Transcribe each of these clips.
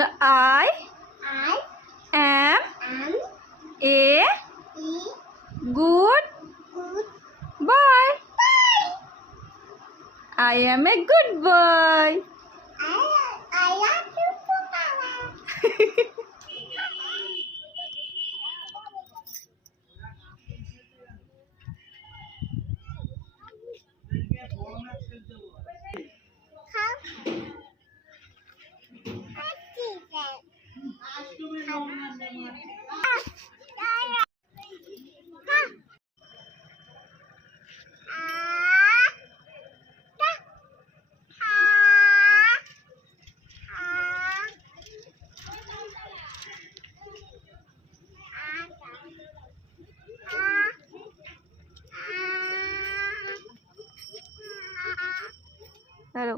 I am a good boy. I am a good boy. I love you, Papa. Hello.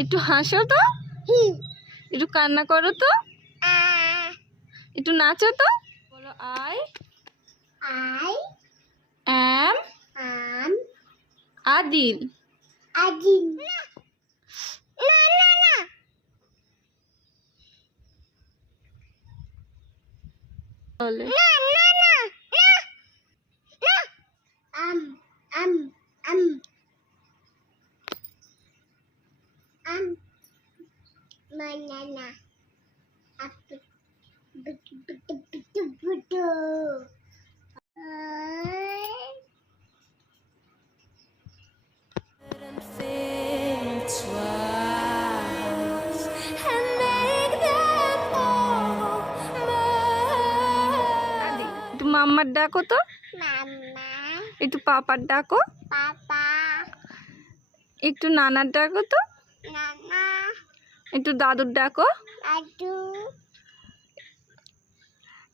একটু হাসো তো, একটু কান্না করো তো, একটু নাচো তো। বলো I am Adil. বলে Banana. একটু মাম্মার ডাকো তো, Mama. একটু পাপার ডাকো, Papa. একটু নানার ডাকো তো, Nana. একটু দাদুর ডাকো, Adu.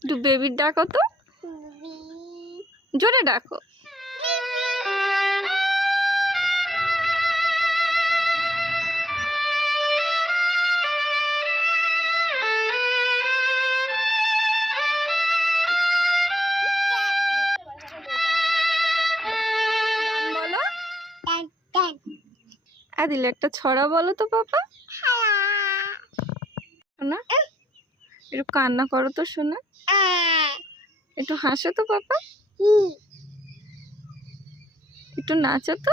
একটু বেবির ডাকো তো, Vi. জোরে ডাকো। বলো আদিল, একটা ছড়া বলো তো পাপা। শোনা, একটু কান্না করো তো শোনা, একটু হাসো তো পাপা, একটু নাচো তো।